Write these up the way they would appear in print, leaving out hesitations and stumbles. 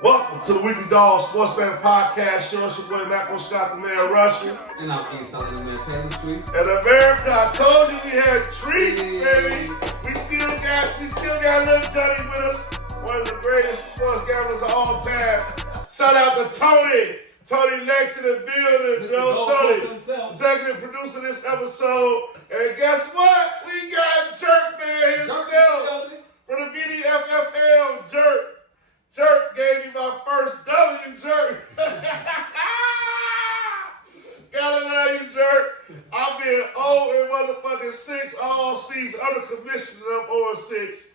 Welcome to the Weekly Dog Sports Fan Podcast Show. It's your boy Macko Scott, the man Russian. And I'm East Salim, the man Taylor Street. And America, I told you we had treats, baby. We still got little Johnny with us. One of the greatest sports gamblers of all time. Shout out to Tony. Tony Lex in the building, Joe. Tony, executive producer this episode. And guess what? We got Jerk Man himself from the BDFFL, Jerk. Jerk gave me my first W, Jerk. Gotta love you, Jerk. I've been 0-6 all season. I'm the commissioner, I'm 0-6.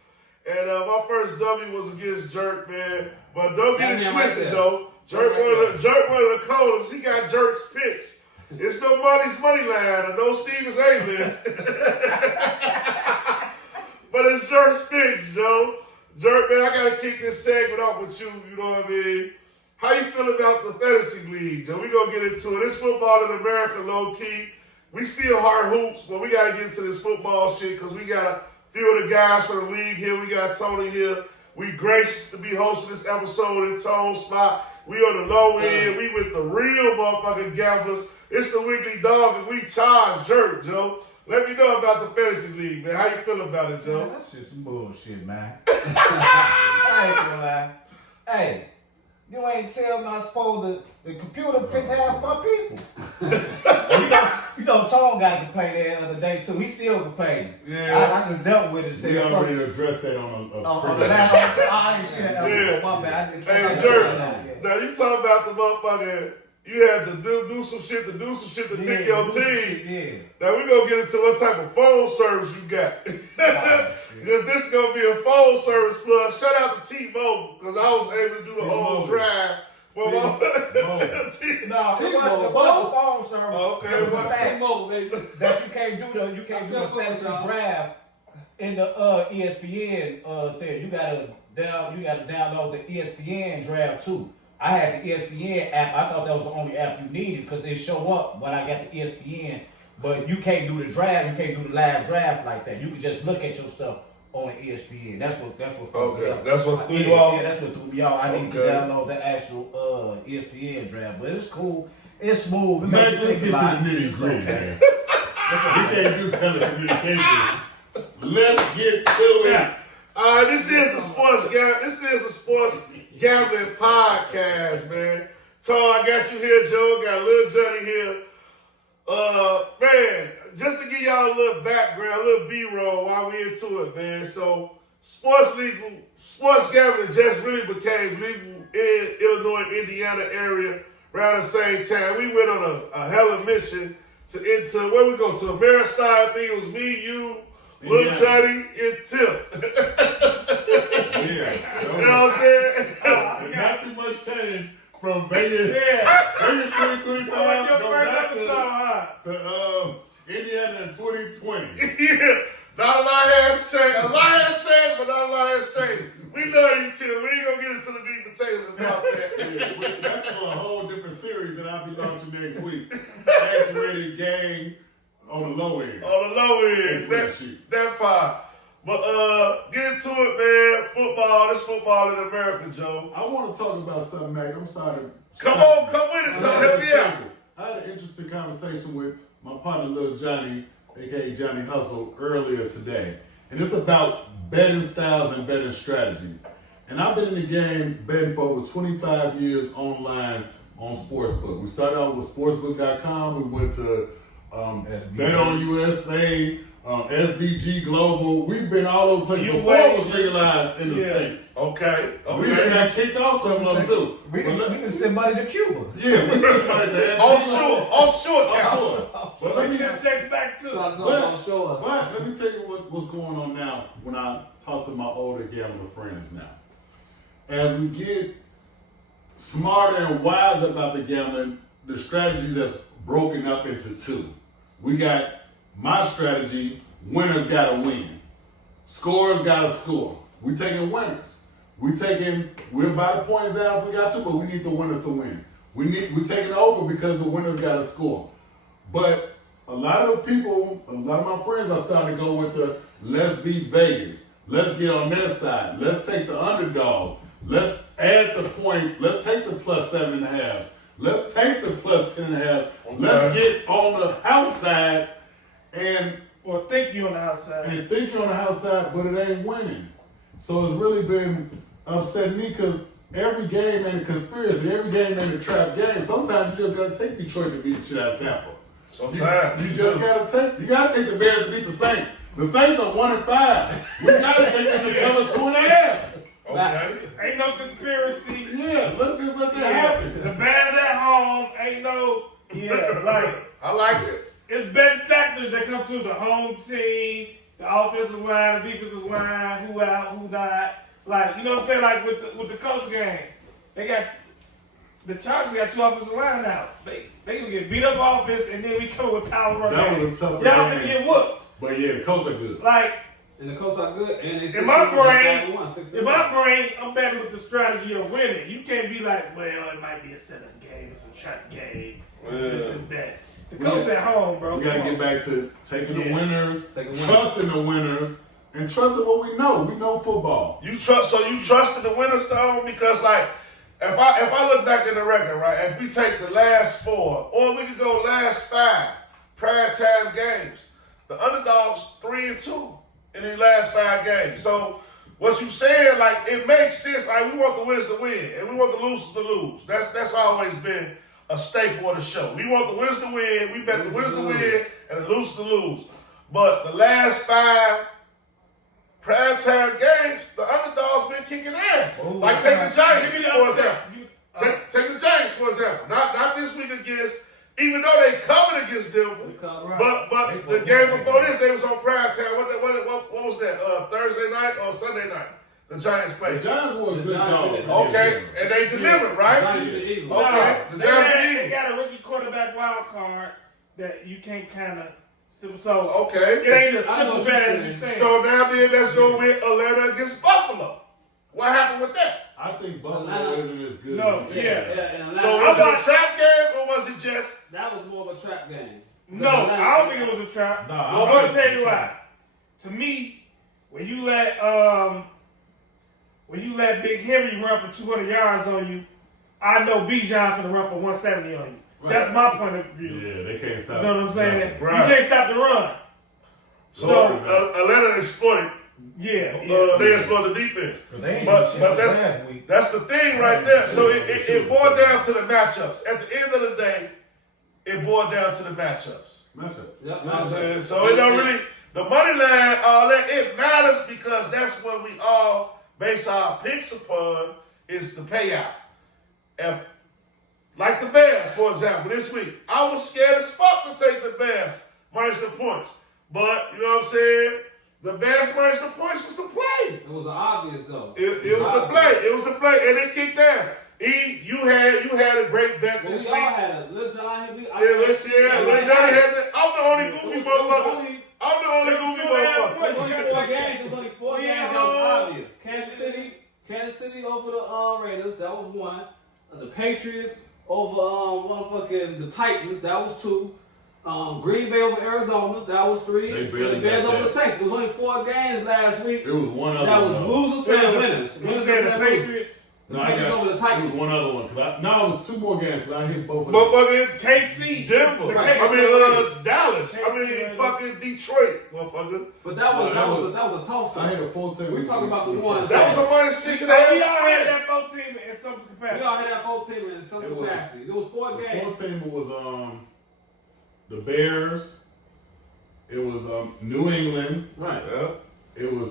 And my first W was against Jerk, man. But don't get it twisted, though. Jerk one of the coldest. He got Jerk's picks. It's no Money's Money Line or no Stevens A-list. But it's Jerk's picks, Joe. Jerk, man, I gotta kick this segment off with you, you know what I mean? How you feel about the fantasy league, Joe? We gonna get into it. It's football in America, low-key. We still hard hoops, but we gotta get into this football shit because we got a few of the guys from the league here. We got Tony here. We gracious to be hosting this episode in Tone's spot. We on the low end. We with the real motherfucking gamblers. It's the Weekly Dog, and we charge Jerk, Joe. Let me know about the fantasy league, man. How you feel about it, Joe? Man, that's just some bullshit, man. I ain't gonna lie. Hey, you ain't tell me I supposed to, the computer pick half my people. you know, Tone got to complain the other day, so he still complaining. Yeah. I just dealt with it. We already addressed that on the I ain't seen that episode, my bad. Hey, Jerk, now you talking about the motherfucker. You had to do some shit to pick your team. Yeah. Now we gonna get into what type of phone service you got. Because this is gonna be a phone service plug. Shout out to T-Mobile, because I was able to do the whole drive. No, it wasn't the phone service. Okay, T-Mobile, baby. That you can't do the fantasy draft in the ESPN thing. You gotta download the ESPN draft too. I had the ESPN app. I thought that was the only app you needed because it show up when I got the ESPN. But you can't do the draft. You can't do the live draft like that. You can just look at your stuff on the ESPN. That's what threw me off. That's what threw you off? Yeah, that's what threw me off. I need to download the actual ESPN draft. But it's cool. It's smooth. Man, let's get to the nitty gritty, man. We can't do telecommunications. Let's get to it. This is the sports gambling podcast, man. Tom, I got you here, Joe. Got Lil Johnny here. Man, just to give y'all a little background, a little B-roll while we into it, man. So, sports gambling just really became legal in Illinois and Indiana area around the same time. We went on a hell of a mission into where we go to America. I think it was me, you, Lil Johnny, and Tim. Yeah. You know what I'm saying? Not too much change from Vegas. Vegas 2025 go back to Indiana in 2020. Yeah. Not a lot has changed. A lot has changed, but not a lot has changed. We love you, Tim. We ain't gonna get into the meat and potatoes about that. Yeah, that's for a whole different series that I'll be launching next week. X-rated game on the low end. On the low end. That fine. But get into it, man. Football. This football in America, Joe. I want to talk about something, Mac. I'm sorry. Come with it, Tom. Help me out. I had an interesting conversation with my partner, Lil Johnny, a.k.a. Johnny Hustle, earlier today. And it's about betting styles and betting strategies. And I've been in the game betting for over 25 years online on Sportsbook. We started out with Sportsbook.com. We went to Bet on USA, SBG Global. We've been all over the place before it was legalized in the States. Okay. We even got kicked off some of them too. We can send money to Cuba. Yeah, we sent money to Offshore accounts. But let me checks back too. But let me tell you what's going on now when I talk to my older gambler friends now. As we get smarter and wiser about the gambling, the strategies that's broken up into two. We got my strategy, winners gotta win. Scorers gotta score. We taking winners. We'll buy the points down if we got to, but we need the winners to win. We taking over because the winners gotta score. But a lot of my friends are starting to go with the let's beat Vegas. Let's get on their side. Let's take the underdog. Let's add the points. Let's take the plus 7.5. Let's take the plus 10.5. Let's get on the house side or think you on the outside. And think you're on the house side, but it ain't winning. So it's really been upsetting me because every game ain't a conspiracy. Every game ain't a trap game. Sometimes you just gotta take Detroit to beat the shit out of Tampa. Sometimes you just gotta take the Bears to beat the Saints. The Saints are 1-5. We gotta take them to cover 2.5. Okay. Ain't no conspiracy. Yeah, let's just let that happen. The Bears at home ain't no. I like it. It's been factors that come to the home team, the offensive line, the defensive line, who out, who not. Like, you know what I'm saying? Like with the Colts game, the Chargers got 2 offensive line out. They gonna get beat up offense, and then we come with power run. That was a tough Y'all game. gonna get whooped. But yeah, the Colts are good. Like, And the Colts are good, and they in my brain, I'm betting with the strategy of winning. You can't be like, well, it might be a setup game, it's a trap game, this is that. The Colts at home, bro. We gotta get back to taking the winners, Taking winners. trusting the winners, and trusting what we know. We know football. You trusted the winners, Tone, because like if I look back in the record, right, if we take the last 4, or we could go last 5 primetime games, the underdogs 3-2 in the last 5 games. So what you saying, like, it makes sense. Like, we want the winners to win, and we want the losers to lose. That's always been a staple of the show. We want the winners to win. We bet the winners to win and the losers to lose. But the last 5 primetime games, the underdogs been kicking ass. Like, take the Giants for example. Take the Giants for example. Not this week against, even though they covered against Denver, but the game before this, they was on primetime. What was that? Thursday night or Sunday night? The Giants played. The Giants were a good dog. Okay, and they delivered, right? Okay. The Giants They got a rookie quarterback wild card that you can't kind of. So okay. it ain't as simple bet as you saying. So now then, let's go with Atlanta against Buffalo. What happened with that? I think Buffalo isn't as good No, as you think. So was it a trap game or was it just? That was more of a trap game. No, I don't think it was a trap. No, I'm gonna tell you why. To me, when you let Big Henry run for 200 yards on you, I know Bijan finna run for 170 on you. Right. That's my point of view. Yeah, they can't stop. You know what I'm saying? Right. You can't stop the run. So Atlanta exploited. Yeah. They exploited the defense. But That's the thing right there. So it boiled down to the matchups. At the end of the day, it boiled down to the matchups. Matchup. You know what I'm saying? So it don't really, the money line, all that, it matters because that's what we all base our picks upon is the payout. Like the Bears, for example, this week, I was scared as fuck to take the Bears minus the points. But, you know what I'm saying? The Bears minus the points was the play. It was obvious though. It was the play. It was the play. And it kicked down. You had a great bet this We week. all had a Lil Johnny had Lil Johnny had that. I'm the only goofy motherfucker. I'm the only goofy motherfucker. It was only 4 games. It was only 4 games. That was obvious. Kansas City over the Raiders. That was 1. The Patriots over the Titans. That was 2. Green Bay over Arizona. That was 3. They And barely the Bears got over the that. Saints. It was only 4 games last week. It was one other That was one. losers playing winners. You said the Patriots. The Patriots over the It Titans. was one other one. No, it was 2 more games because I hit both of them. Motherfucker, KC. Denver. Right. Dallas. Fucking Detroit, motherfucker. But that was a toss I hit up. a full team. We talking about the ones That was a minus 6.5 We all had spread. that 14 in some capacity. We all had that 4 team in some It was- capacity. It was 4 The games. 4 team was the Bears. It was New England. Right. Yeah. It was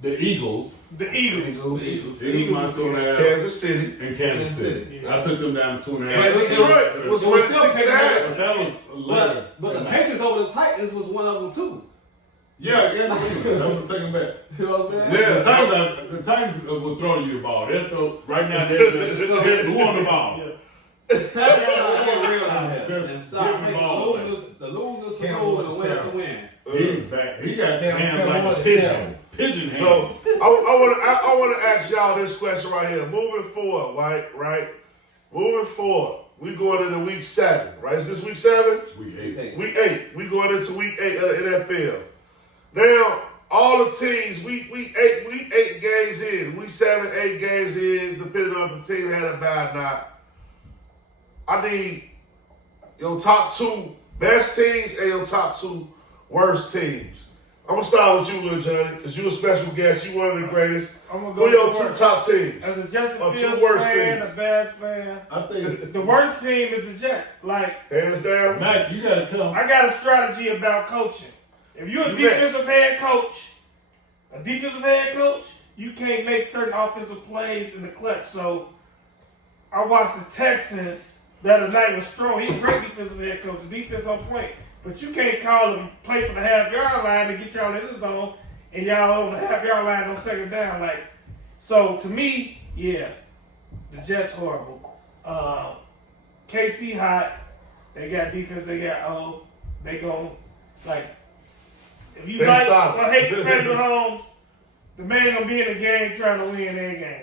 the Eagles. The Eagles. Eagles minus 2.5. Kansas City. And Kansas City. Yeah. I took them down to 2.5. And Detroit was It was minus still 6.5. But that was later. But the Patriots over the Titans was one of them too. Yeah, that was the second bet. You know what I'm saying? Yeah. The Titans will throw you the ball. They'll throw right now. They're who on the ball? It's time to get real out here Just and stop give the taking ball the losers to lose and the winners to win. He's back. He got Can't hands win like a with pigeon. Pigeon So hands. I want to ask y'all this question right here. Moving forward, right? Moving forward, we going into week 7, right? Is this week 7? We ate. Week 8. We going into week 8 of the NFL. Now, all the teams, we 8 games in. We 7, 8 games in, depending on if the team had a bye or not. I need your top 2 best teams and your top 2 worst teams. I'm gonna start with you, Lil Johnny, because you're a special guest. You one of the greatest. I'm gonna Who go your with 2 worst. top teams? As a Justin Or 2 Fields worst fan, teams? a Bears fan, I think, the worst team is the Jets. Like, Hands down. Mac, you gotta come. I got a strategy about coaching. If you're a You defensive head coach, you can't make certain offensive plays in the clutch. So I watched the Texans the other night with Strong. He's a great defensive head coach. The defense on point. But you can't call him play from the half-yard line to get y'all in the zone and y'all on the half-yard line on second down. Like, so to me, yeah, the Jets horrible. KC hot. They got defense. They got they gon' like. If you They like solid. or hate Patrick Mahomes, the man gonna be in the game trying to win their game.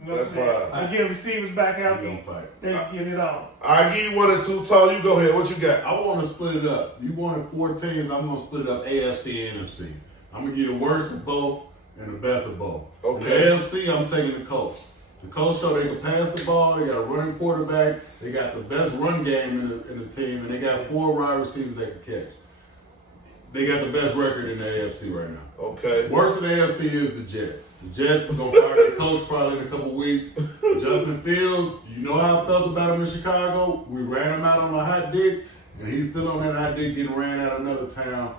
You know That's what I'm saying? right. They get receivers back out You there. gonna fight. They get it on. I give you 1 or 2, Tone. You go ahead. What you got? I want to split it up. You wanted 4 teams. I'm going to split it up AFC and NFC. I'm going to give you the worst of both and the best of both. Okay. In the AFC, I'm taking the Colts. The Colts show they can pass the ball. They got a running quarterback. They got the best run game in the team, and they got 4 wide receivers that can catch. They got the best record in the AFC right now. Okay. Worst in the AFC is the Jets. The Jets are going to fire their coach probably in a couple weeks. Justin Fields, you know how I felt about him in Chicago. We ran him out on a hot dick, and he's still on that hot dick getting ran out of another town.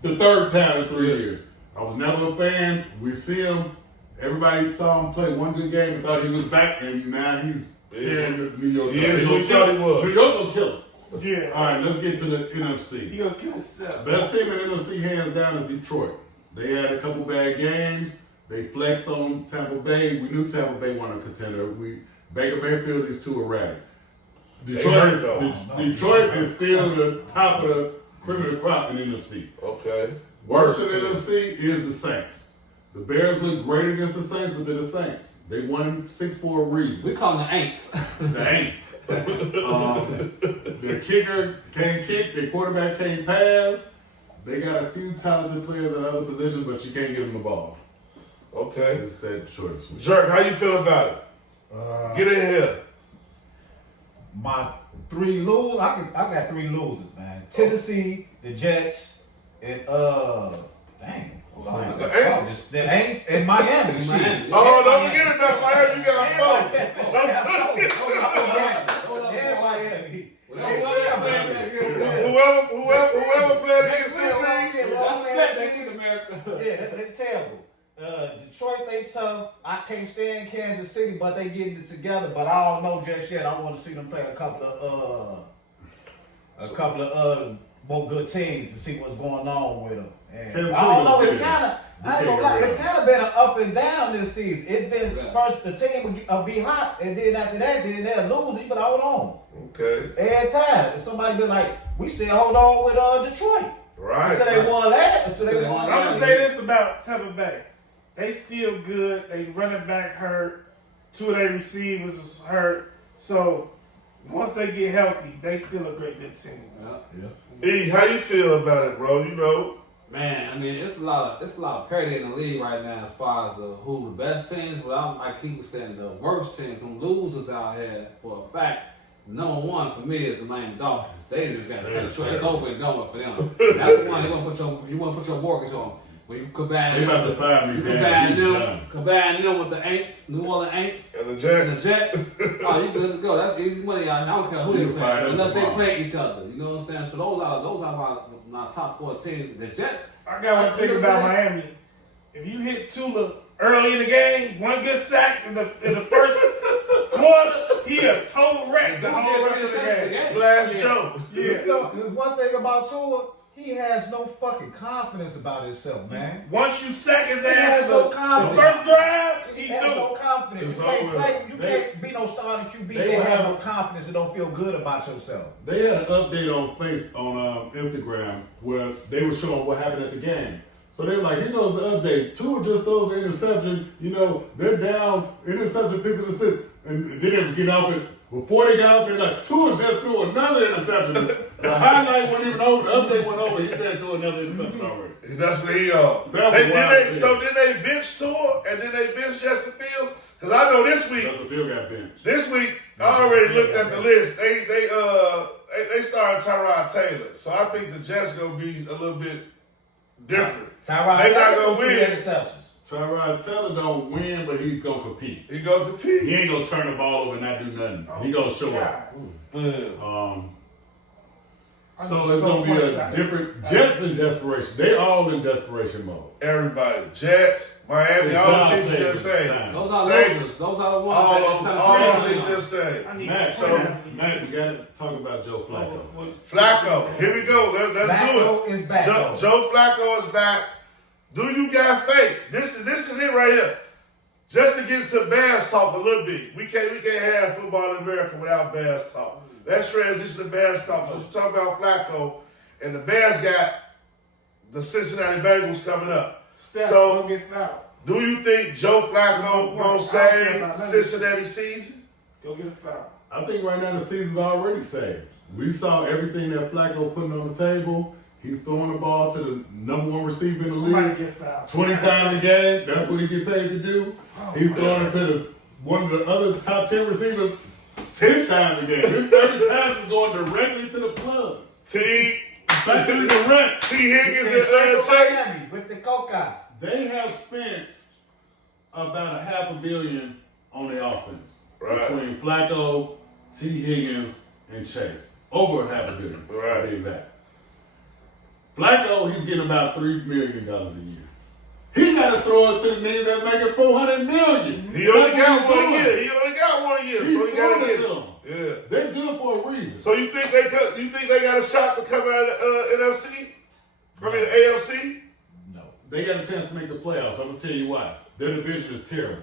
The 3rd time in 3 years. I was never a fan. We see him. Everybody saw him play one good game and thought he was back, and now he's tearing the New York. He is They who gonna he kill thought him. he was. New York gonna kill him. Yeah. All right, let's get to the NFC. He gonna kill himself. Best team in NFC hands down is Detroit. They had a couple bad games. They flexed on Tampa Bay. We knew Tampa Bay wasn't a contender. Baker Mayfield is too erratic. Detroit is still the top of the cream of the crop in NFC. Okay. Worst in the NFC is the Saints. The Bears look great against the Saints, but they're the Saints. They won 6 for a reason. We call them the Aints. The Aints. Their kicker can't kick. Their quarterback can't pass. They got a few talented players at other positions, but you can't give them the ball. Okay. It's that short and sweet. Jerk, how you feel about it? Get in here. My 3 losers, I got 3 losers, man. Tennessee, the Jets, and dang. Hold on. The Aints. The Aints and Miami. Shit. Miami. Oh, don't forget about Miami. You got a And Miami. Whoever played against these teams. Yeah, they're terrible. Detroit, they tough. I can't stand Kansas City, but they getting it together. But I don't know just yet. I want to see them play a couple of more good teams to see what's going on with them. And I don't know. It's kind of. I ain't gonna lie. It's kind of been an up and down this season. It's been first the team will be hot, and then after that, then they'll lose. You better hold on. Okay. Every time somebody be like, we still hold on with Detroit. Right. Until they won that. Until they won I'm that. gonna say this about Tampa Bay. They still good. They running back hurt. 2 of their receivers was hurt. So once they get healthy, they still a great good team. E, how you feel about it, bro? You know. Man, I mean, it's a lot of parity in the league right now as far as who the best teams. But I keep saying the worst teams, them losers out here. For a fact, number 1 for me is the Miami Dolphins. They just got it's open and going for them. That's the one you want to put your mortgage on. When you combine They about to fire me. combine them with the Aints, New Orleans Aints, And the and Jets. the Jets. Oh, you good to go. That's easy money out. I don't care who they You fire play, them unless they tomorrow. play each other. You know what I'm saying? So those are my top 4 teams. The Jets. I got one thing about Miami. If you hit Tula early in the game, 1 good sack in the first quarter, he a total wreck the whole rest of the game. Last show. Yeah. You know, the one thing about Tua, he has no fucking confidence about himself, man. Once you sack his He ass, has no the confidence. first drive, He he has threw. no confidence. It's You can't over. play. You They- can't be no starting QB they and have have- no confidence and don't feel good about yourself. They had an update on Instagram where they were showing what happened at the game. So they were like, here goes the update. Tua just throws the interception. You know, they're down. Interception, picks of the six. And then they was getting off it. Before they got off, they're like, Tua just threw another interception. The highlight wasn't even over. The update went over. He didn't do another interception already. That's what he on. So then they bench Tua and then they bench Justin Fields. Because I know this week. Justin Fields got benched. This week, I already looked at the list. They started Tyrod Taylor. So I think the Jets gonna be a little bit different. Tyrod They not Taylor gonna win. interceptions. Tyrod Taylor don't win, but he's gonna compete. He gonna compete. He ain't gonna turn the ball over and not do nothing. He gonna show up. So it's gonna be a different Jets in desperation. They all in desperation mode. Everybody, Jets, Miami, all the teams just saying. Those are Saints, losers. Those are the ones all that's of kind them, all of of crazy. them just saying. Matt, we gotta talk about Joe Flacco. Flacco, here we go. Let's do Flacco it. is back. Joe Flacco is back. Do you got faith? This is it right here. Just to get into Bears talk a little bit. We can't have football in America without Bears talk. Let's transition to Bears talk. Because we're talking about Flacco, and the Bears got the Cincinnati Bengals coming up. So, don't get fouled. do you think Joe Flacco gonna save Cincinnati season? Go get a foul. I think right now the season's already saved. We saw everything that Flacco putting on the table. He's throwing the ball to the number one receiver in the Somebody league get fouled. 20 times a game. That's what he get paid to do. He's throwing it to one of the other top 10 receivers 10 times a game. His 30 passes going directly to the plugs. T. Factory direct. T. Higgins and Chase. With the coca. They have spent about $500 million on the offense. Right. Between Flacco, T. Higgins, and Chase. Over $500 million. Right. To be exact. Flacco, he's getting about $3 million a year. He got to throw it to the niggas that's making $400 million. He only That's got what 1 he's year. doing. He only got 1 year, He's so he got throwing to it get to it. them. Yeah. They're good for a reason. So you think they got a shot to come out of the NFC? I mean the AFC? No. They got a chance to make the playoffs. I'm gonna tell you why. Their division is terrible.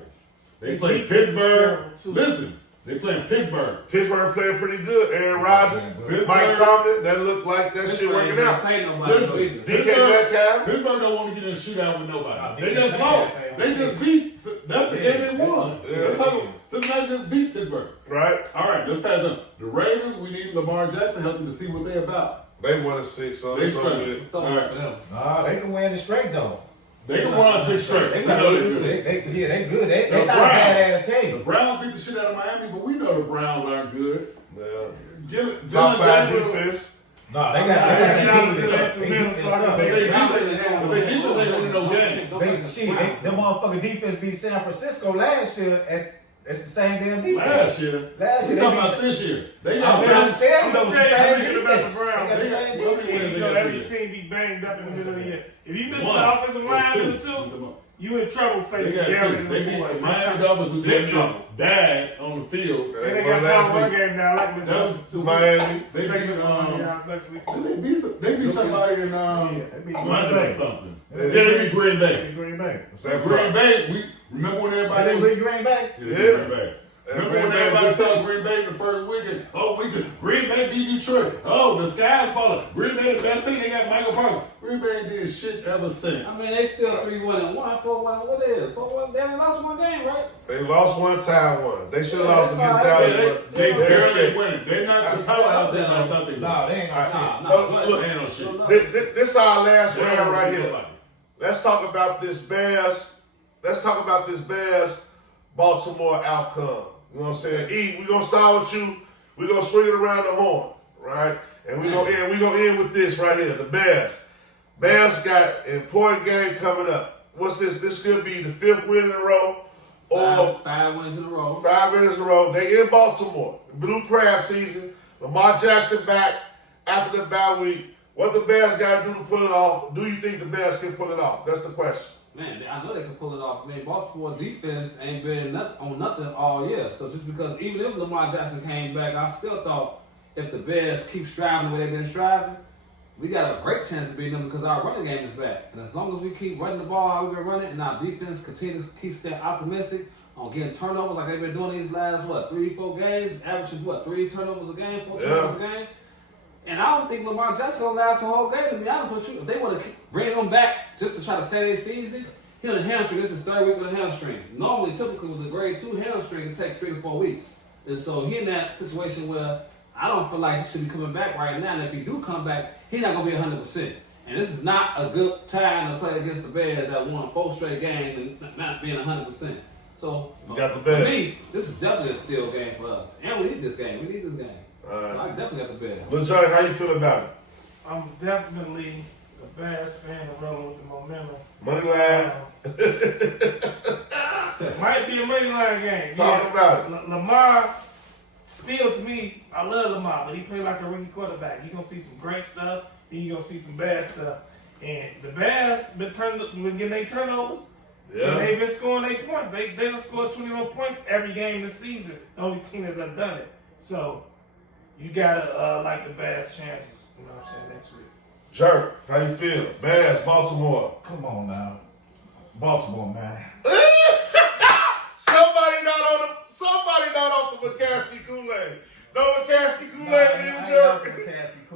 They Their play defense is Pittsburgh. terrible, too. Listen, they playing Pittsburgh. Pittsburgh playing pretty good. Aaron Rodgers, Pittsburgh. Mike Tomlin, that looked like that shit working out. Pay nobody. so Listen, either. DK Metcalf. Pittsburgh don't want to get in a shootout with nobody. They DK just lost. Metcalf. They just beat. That's the game they won. Yeah. Cincinnati just beat Pittsburgh. Right? All right, let's pass on. The Ravens, we need Lamar Jackson helping to see what they're about. They won a 6, so They it's all struggling. good. It's so hard for them. Nah, they can win the straight though. They can run 6 straight. They We got know no they use good. They good. They The not a badass The team. Browns beat the shit out of Miami, but we know the Browns aren't good. Yeah. Dylan Top 5 Gabriel- defense. Nah, they got Get out that to that defense. They defense fucking up. But they big. defense ain't winning no game. Them motherfucking defense beat San Francisco last year it's the same damn defense. Last year. Last We year talking they about this year. They I'm got trying to tell you, I'm though, gonna it's the tell same you about defense. the Browns. They got the They same got- defense. You know, every team be banged up in the middle of the year. If you miss the offensive line with the two, you in trouble They facing got Gary 2. and They the beat boy. the Miami Dolphins who Big trouble. died on the field. They They got won last one week. game now, like the That was Dolphins. too Miami. They Take beat it next week. they beat somebody in They beat London Green or Bay. something. Yeah. Yeah, they beat Green Bay. Green Bay. That Green Bay, we remember when everybody They was beat Green Bay. Yeah, Yeah. Green Bay. And Remember Green when Bay everybody beat saw them. Green Bay the first weekend? Oh, Green Bay beat Detroit. Oh, the sky's falling. Green Bay the best team. They got Michael Parsons. Green Bay ain't did shit ever since. I mean, they still 3-1-1, 4-1. What it is? 4-1. They only lost one game, right? They lost one time one. They should have lost Yeah, against that's Dallas, fine. but They they're barely escaped. winning. They're not the powerhouse that I thought they were. Nah, they ain't no shit. Nah, So, nah, look, They ain't no shit. This our last They round don't right see here. nobody. Let's talk about this Bears. Let's talk about this Bears Baltimore outcome. You know what I'm saying? E, we're gonna start with you. We're gonna swing it around the horn, right? And we're gonna end with this right here. The Bears. Bears got an important game coming up. What's this? This could be the 5th win in a row. Or 5 wins in a row. 5 wins in a row. They in Baltimore. Blue crab season. Lamar Jackson back after the bye week. What the Bears got to do to pull it off? Do you think the Bears can pull it off? That's the question. Man, I know they can pull it off. I mean, Baltimore defense ain't been on nothing all year. So just because even if Lamar Jackson came back, I still thought if the Bears keep striving the way they've been striving, we got a great chance of beating them because our running game is back. And as long as we keep running the ball how we've been running and our defense continues to keep staying optimistic on getting turnovers like they've been doing these last, 3-4 games, averaging 3 turnovers a game, 4 turnovers a game. And I don't think Lamar Jackson gonna last the whole game, to be honest with you. If they want to bring him back just to try to save their season, he on a hamstring. This is 3rd week with a hamstring. Normally, typically with a grade 2 hamstring, it takes 3 to 4 weeks. And so he in that situation where I don't feel like he should be coming back right now. And if he do come back, he's not gonna be 100%. And this is not a good time to play against the Bears that won 4 straight games and not being 100%. So You got the for Bears. me, this is definitely a steal game for us. And we need this game. We need this game. So I definitely got the Bears. Lil Johnny, how you feel about it? I'm definitely the Bears fan of rolling with the momentum. Money line. Might be a money line game. Talk about it. Lamar, still to me, I love Lamar, but he played like a rookie quarterback. You're going to see some great stuff, then you're going to see some bad stuff. And the Bears been getting their turnovers. Yeah. And they've been scoring 8 points. They done scored 21 points every game this season. The only team that done it. So you gotta like the Bears' chances. You know what I'm saying, next week. Jerk, how you feel? Bears, Baltimore. Come on now. Baltimore, man. Somebody not off the McCaskey Kool-Aid. No McCaskey Kool-Aid, me and Jerk.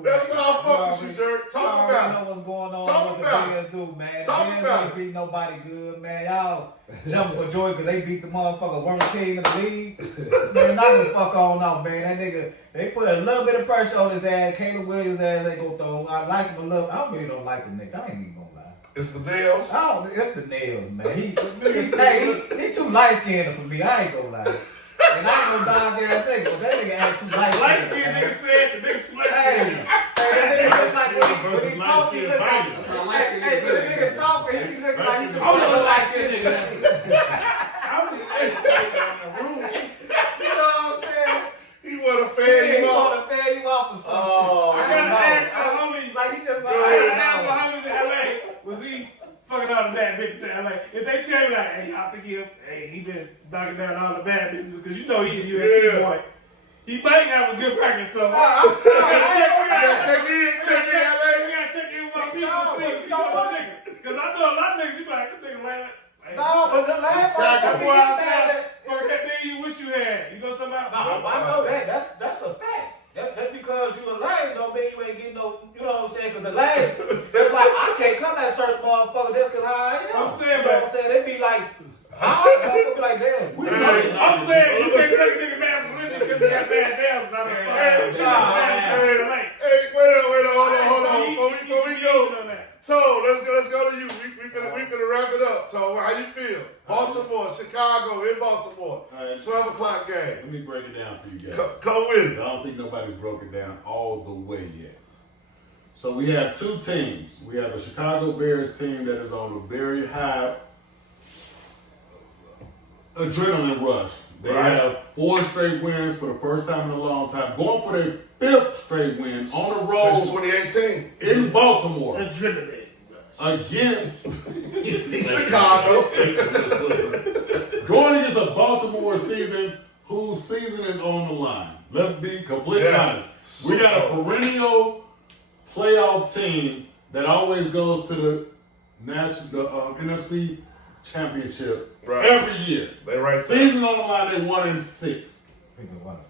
That's why I fuck with you, Jerk. Talk about know what's going on. Talk what about the Bears do, man. Talk Bears about ain't beat nobody good, man. Y'all jumping for joy because they beat the motherfucker worst team in the league. Man, knock the fuck on off, man. That nigga, they put a little bit of pressure on his ass. Caleb Williams' ass ain't gonna throw. I like him a little. I really don't like the nigga. I ain't even gonna lie. It's the nails. Oh, it's the nails, man. He too light skinned for me. I ain't gonna lie. And I ain't no dog ass nigga, but that nigga ain't too light Light skinned. skinned nigga said the nigga too light Hey, skinned. that nigga look like when he talk, he look like. Hey, when the nigga talk, he be looking like he just I'm look a like light skinned nigga. I'm the in the room. You know what I'm saying? He wanna He fan you want off. to fan you off or some Oh, shit. I gotta ask my homies. Like he just I like, gotta ask my homies in LA. Was he fucking all the bad bitches in LA? If they tell me like, hey, y'all think he been knocking down all the bad bitches because you know he a UFC boy. He might have a good record, so. You gotta check in, LA. We gotta check in with my people and see what nigga. Because I know a lot of niggas, you be like, this nigga like, hey, No, but the last Crack part, a I boy mean, out mad there, that. fuck that nigga you wish you had. You know what I'm talking about? No, I know that. That's a fact. That's because you a lame don't mean you ain't getting no, you know what I'm saying? Because the lame, that's like, I can't come at certain motherfuckers just because how I am. I'm saying, you know what I'm saying? They be like, how I am? Be like, damn. I'm saying you can't take a nigga bad from Lindy because he got bad nails. Hey, wait, hold on. Before we go, Toe, let's go to you. We finna wrap it up. So, how you feel? Baltimore, Chicago, in Baltimore. All right. 12 o'clock game. Let me break it down for you guys. Come with I it. don't think nobody's broke it down all the way yet. So we have 2 teams. We have a Chicago Bears team that is on a very high adrenaline rush. They have 4 straight wins for the first time in a long time. Going for their 5th straight win on the road Since 2018. in Baltimore Adrenaline. against Chicago. going against a Baltimore season whose season is on the line. Let's be completely honest. We got a perennial playoff team that always goes to the NFC Championship every year. They right there. Season on the line, they 1-6. I think they 1-5.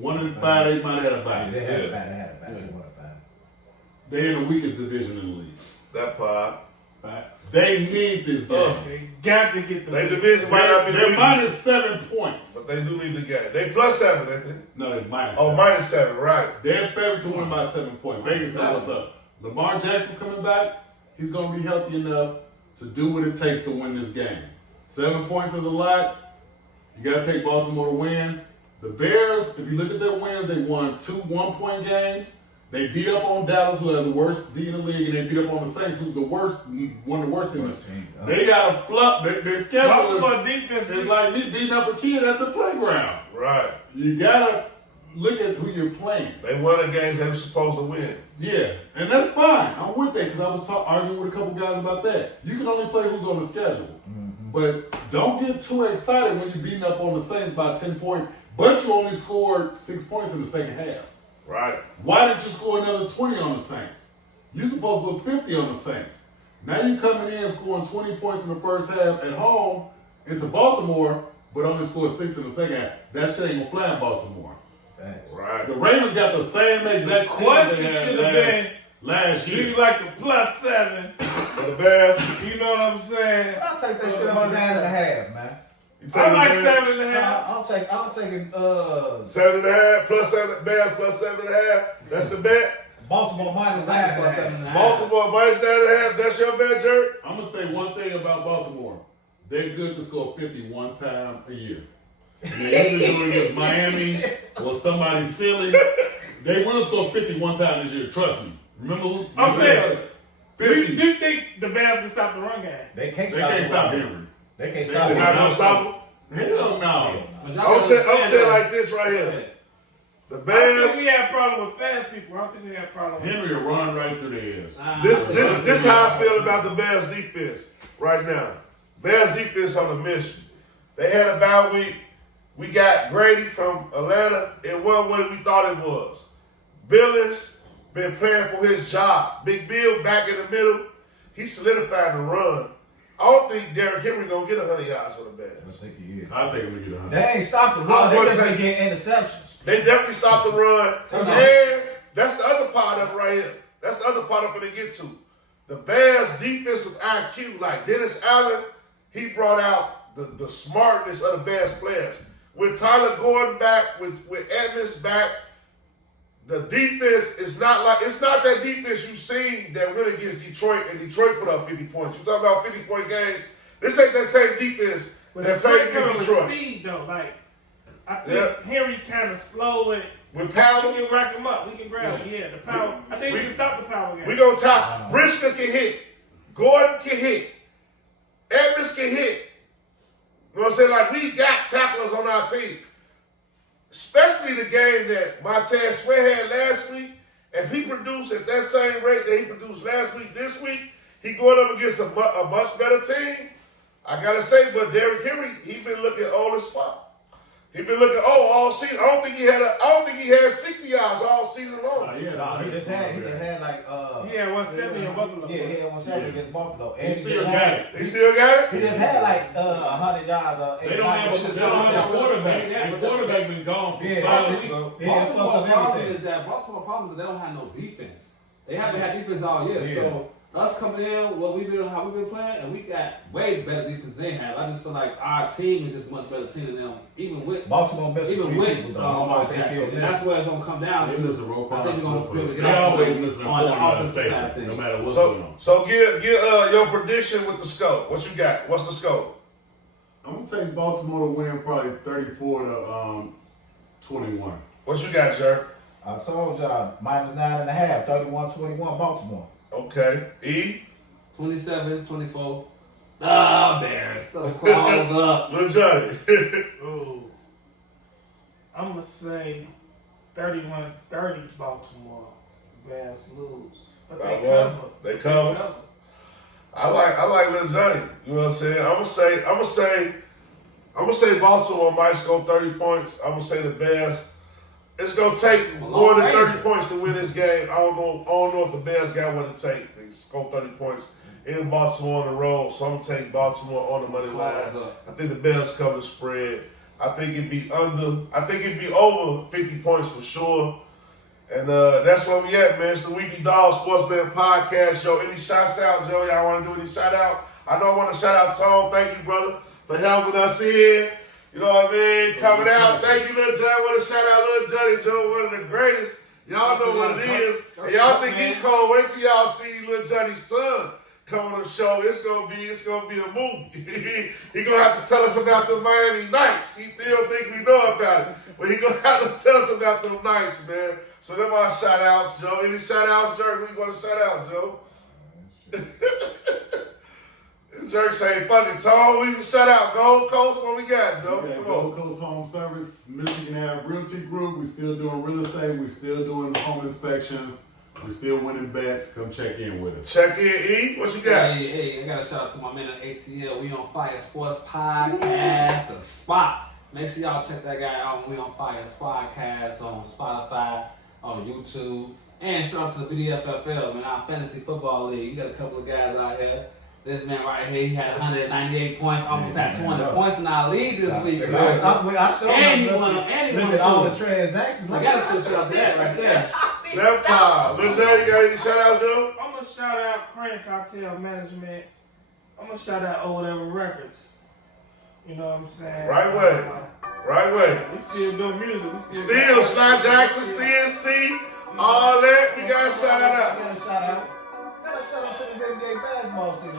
1-5, they might have had a bye. They had a bad. They 1-5. They're in the weakest division in the league. That pod. Facts. They need this game. They got to get the They division might not be the They're weakest, minus 7 points. but they do need the game. They plus 7, ain't they? No, they're minus Oh, 7. minus 7, right. They're favored to win by 7 points. Vegas know what's up. Lamar Jackson's coming back. He's going to be healthy enough to do what it takes to win this game. 7 points is a lot. You got to take Baltimore to win. The Bears, if you look at their wins, they won 2 one-point games. They beat up on Dallas, who has the worst D in the league, and they beat up on the Saints, who's one of the worst teams. They got a flop. Their schedule Baltimore defense is like me beating up a kid at the playground. Right. You gotta look at who you're playing. They won the games they were supposed to win. Yeah, and that's fine. I'm with that because I was arguing with a couple guys about that. You can only play who's on the schedule. But don't get too excited when you're beating up on the Saints by 10 points, but you only scored 6 points in the second half. Right. Why didn't you score another 20 on the Saints? You're supposed to put 50 on the Saints. Now you coming in scoring 20 points in the first half at home into Baltimore, but only scored 6 in the second half. That shit ain't gonna fly in Baltimore. Right. The Ravens got the same exact team question they had should have been, last do year. you like the plus 7? For the Bears. You know what I'm saying? I'll take that shit up to 9.5, man. I like 7.5. I'm taking 7.5 plus 7 Bears plus 7.5. That's the bet. Baltimore minus 9.5. Baltimore minus 9.5. That's your bet, Jerk. I'm gonna say one thing about Baltimore. They're good to score 50 one time a year. They either do it against Miami or somebody silly. They will score 50 one time this year. Trust me. Remember who's? I'm saying, 50. do you think the Bears can stop the run game? They can't stop Henry. They can't They're stop not him. going to stop them. Hell no. I'm saying like this right here. The I don't Bears. think we have a problem with fast people. I don't think we have a problem with Henry will run right through their ass. This how I feel about the Bears defense right now. Bears defense on a mission. They had a bye week. We got Grady from Atlanta. It wasn't what we thought it was. Billings been playing for his job. Big Bill back in the middle. He solidified the run. I don't think Derrick Henry gonna get 100 yards on the Bears. I think he is. I'll take him to get 100. They ain't stopped the run. They just been getting interceptions. They definitely stopped the run. And that's the other part of it right here. That's the other part I'm gonna get to. The Bears defensive IQ, like Dennis Allen, he brought out the smartness of the Bears players. With Tyler Gordon back, with Edmonds back, the defense is it's not that defense you've seen that went against Detroit and Detroit put up 50 points. You talking about 50-point games? This ain't that same defense that played against Detroit. Speed though, like I think Henry kind of slow it. With power, we can rack him up. We can grab him. Yeah, the power. I think we can stop the power game. We gonna top. Brisker can hit. Gordon can hit. Edmonds can hit. You know what I'm saying? Like, we got tacklers on our team. Especially the game that Montez Sweat had last week. If he produced at that same rate that he produced last week, this week, he going up against a much better team. I gotta say, but Derrick Henry, he been looking old as fuck. He been looking all season. I don't think he had 60 yards all season long. He just had like he had 170 in Buffalo. Yeah, he had 170 against Buffalo. He still got it. He still got it? He just had like 100 yards. They don't have a quarterback. The quarterback been gone for 5 years. Baltimore problem is that they don't have no defense. They haven't had defense all year. Yeah. So us coming in, how we've been playing, and we got way better defense than they have. I just feel like our team is just a much better team than them, even with Baltimore missing even three with people, though. and that's where it's gonna come down They to. miss a roll I think we're gonna be able to get They off always missing a on the corner offensive safety, side of things. no matter what's going on. So give your prediction with the scope. What you got? What's the scope? I'm gonna take Baltimore to win probably 34 to 21. What you got, Jerry? I told y'all, minus 9.5, 31-21 Baltimore. Okay. E? 27-24. Bears. Those claws up. Lil Johnny. Ooh. I'm going to say 31-30 Baltimore. Bears lose. But they cover. They cover. I like Lil Johnny. You know what I'm saying? I'm gonna say Baltimore might score 30 points. I'm gonna say the Bears. It's gonna take more than 30 points to win this game. I don't know if the Bears got what it takes. They score 30 points in Baltimore on the road. So I'm gonna take Baltimore on the money line. I think the Bears cover the spread. I think it'd be over 50 points for sure. And that's where we at, man. It's the Weekly Dog Sportsman Podcast, Joe. Any shouts out, Joe? Y'all want to do any shout out? I know I want to shout out Tone. Thank you, brother, for helping us here. You know what I mean? Coming out. Thank you, Lil Johnny. I want to shout out Lil Johnny, Joe, one of the greatest. Y'all know what it is. And y'all think he cold. Wait till y'all see Lil Johnny's son come on the show. It's gonna be a movie. He gonna have to tell us about the Miami Nights. He still think we know about it, but he gonna have to tell us about them Nights, man. So them our shout outs, Joe. Any shout outs, Jerk? Who you want to shout out, Joe? Jerk say, fucking Tone, we can shout out Gold Coast. What we got, Joe? Yeah, Gold Coast Home Service, Michigan Ave Realty Group. We still doing real estate. We still doing home inspections. We still winning bets. Come check in with us. Check in, E. What you got? Hey, I got a shout out to my man at ATL. We on Fire Sports Podcast, The Spot. Make sure y'all check that guy out. We on Fire Podcast on Spotify, on YouTube. And shout out to the BDFFL, man, our fantasy football league. You got a couple of guys out here. This man right here, he had 198 points, almost had 200 points in our league this week, man. I showed And him he won. look at all the transactions. I got to shout out to that right there. Left pile. Lil Johnny, you got any shout outs, Joe? I'm going to shout out Crane Cocktail Management. I'm going to shout out O Whatever Records. You know what I'm saying? Right way. Right way. We still do music. We Still, Sly Jackson, CNC, all that. We got to shout it out. Got a shout out. Got a shout out to this NBA basketball scene.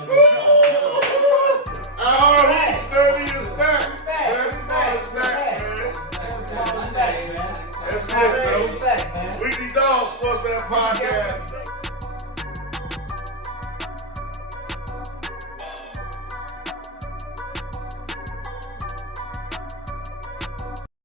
Our hoops, baby, is back. Basketball is back, man. Basketball is back, man. That's it, though. Weekly Dog Sports Man Podcast.